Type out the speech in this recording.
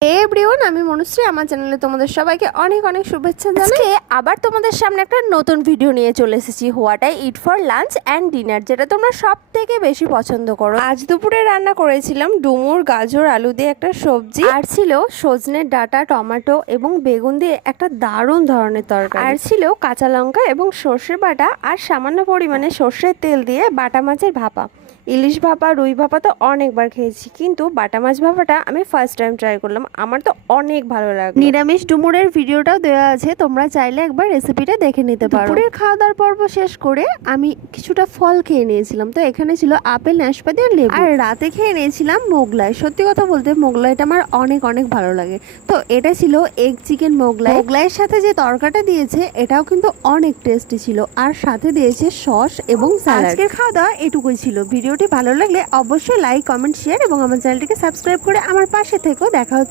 Everyone, আমি মনুশ্রী। আমার চ্যানেলে তোমাদের সবাইকে অনেক অনেক শুভেচ্ছা জানাই। আবার তোমাদের সামনে একটা নতুন ভিডিও নিয়ে চলে এসেছি, what I it for lunch and dinner, যেটা তোমরা সব থেকে বেশি পছন্দ করো। আজ দুপুরে রান্না করেছিলাম ডুমুর, গাজর, আলু দিয়ে একটা সবজি, আর ছিল সজনের ডাঁটা, টমেটো এবং বেগুন দিয়ে একটা দারুণ ধরনের তরকারি, আর ছিল কাঁচা লঙ্কা এবং সর্ষে বাটা, আর সামান্য পরিমাণে সর্ষের তেল দিয়ে বাটা মাছের ভাপা। ইলিশ ভাপা, রুই ভাপা তো অনেকবার খেয়েছি, কিন্তু বাটা মাছ ভাপাটা আমি ফার্স্ট টাইম ট্রাই করলাম। আমার তো অনেক ভালো লাগে। নিরামিষ ডুমুরের ভিডিওটাও দেওয়া আছে, তোমরা চাইলে একবার রেসিপিটা দেখে নিতে পারো। দুপুরের খাওয়া দাওয়ার পর্ব শেষ করে আমি কিছুটা ফল খেয়ে নিয়েছিলাম। তো এখানে ছিল আপেল, নাশপাতি আর লেবু। আর রাতে খেয়ে নিয়েছিলাম মোগলাই। সত্যি কথা বলতে মোগলাইটা আমার অনেক অনেক ভালো লাগে। তো এটা ছিল এগ চিকেন মোগলাই। মোগলাইয়ের সাথে যে তরকাটা দিয়েছে এটাও কিন্তু অনেক টেস্টি ছিল, আর সাথে দিয়েছে সস এবং স্যালাড। আজকের খাওয়া দাওয়া এটুকুই ছিল। ভিডিওটি ভালো লাগলে অবশ্যই লাইক, কমেন্ট, শেয়ার এবং আমার চ্যানেলটিকে সাবস্ক্রাইব করে আমার পাশে থেকো। দেখা হচ্ছে